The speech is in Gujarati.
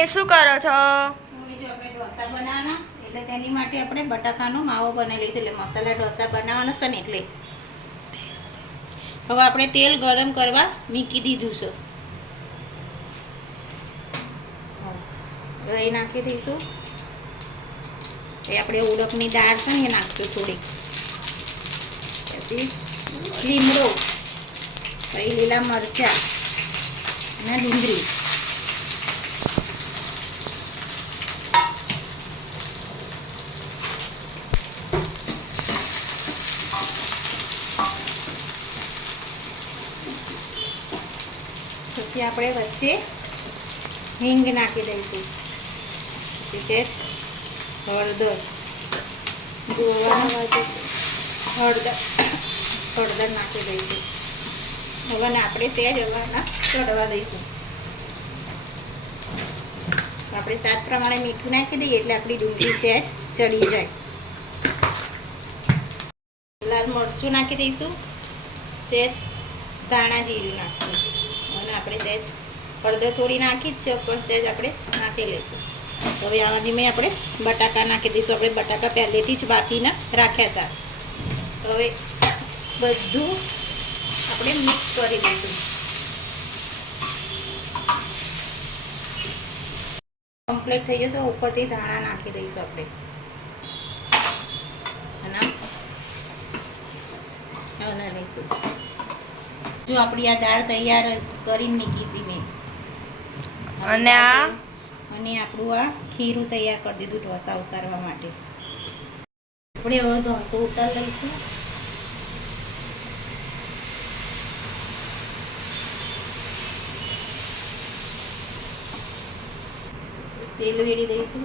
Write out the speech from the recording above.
એ શું કરો છો? બીજું આપણે ઢોસા બનાવવાના એટલે તેની માટે આપણે બટાકાનો માવો બનાવી લઈશું. એટલે મસાલા ઢોસા બનાવવાના છે ને એટલે હવે આપણે તેલ ગરમ કરવા મૂકી દીધું છે. રાઈ નાખી દઈશું. એ આપણે ઉડદની દાળ છે ને એ નાખશું થોડીક, પછી લીમડો, પછી લીલા મરચાં અને ડુંગળી. પછી આપણે વચ્ચે હિંગ નાખી દઈશું. પછી છે હળદર, હળદર નાખી દઈશું. હવે આપણે સહેજ હવાના ચડવા દઈશું. આપણે સ્વાદ પ્રમાણે મીઠું નાખી દઈએ એટલે આપણી ડુંગળી સહેજ ચડી જાય. લાલ મરચું નાખી દઈશું, સહેજ ધાણા જીરું નાખશું અને આપણે સહેજ હળદર થોડી નાખી જ છે પણ સહેજ આપણે નાખી લઈશું. હવે આમાંથી મેં આપણે બટાકા નાખી દઈશું. આપણે બટાકા પહેલેથી જ બાફીને રાખ્યા હતા. હવે બધું આપણે મિક્સ કરી દઈશું. કમ્પ્લીટ થઈ જશે. ઉપરથી ધાણા નાખી દઈશું આપણે અને લઈશું. જો આપણી આ દાળ તૈયાર કરીને મૂકી હતી મેં, અને આપણું આ ખીરું તૈયાર કરી દીધું ઢોસા ઉતારવા માટે. આપણે હવે ઢોસો ઉતાર લઈશું. તેલ વેડી દઈશું.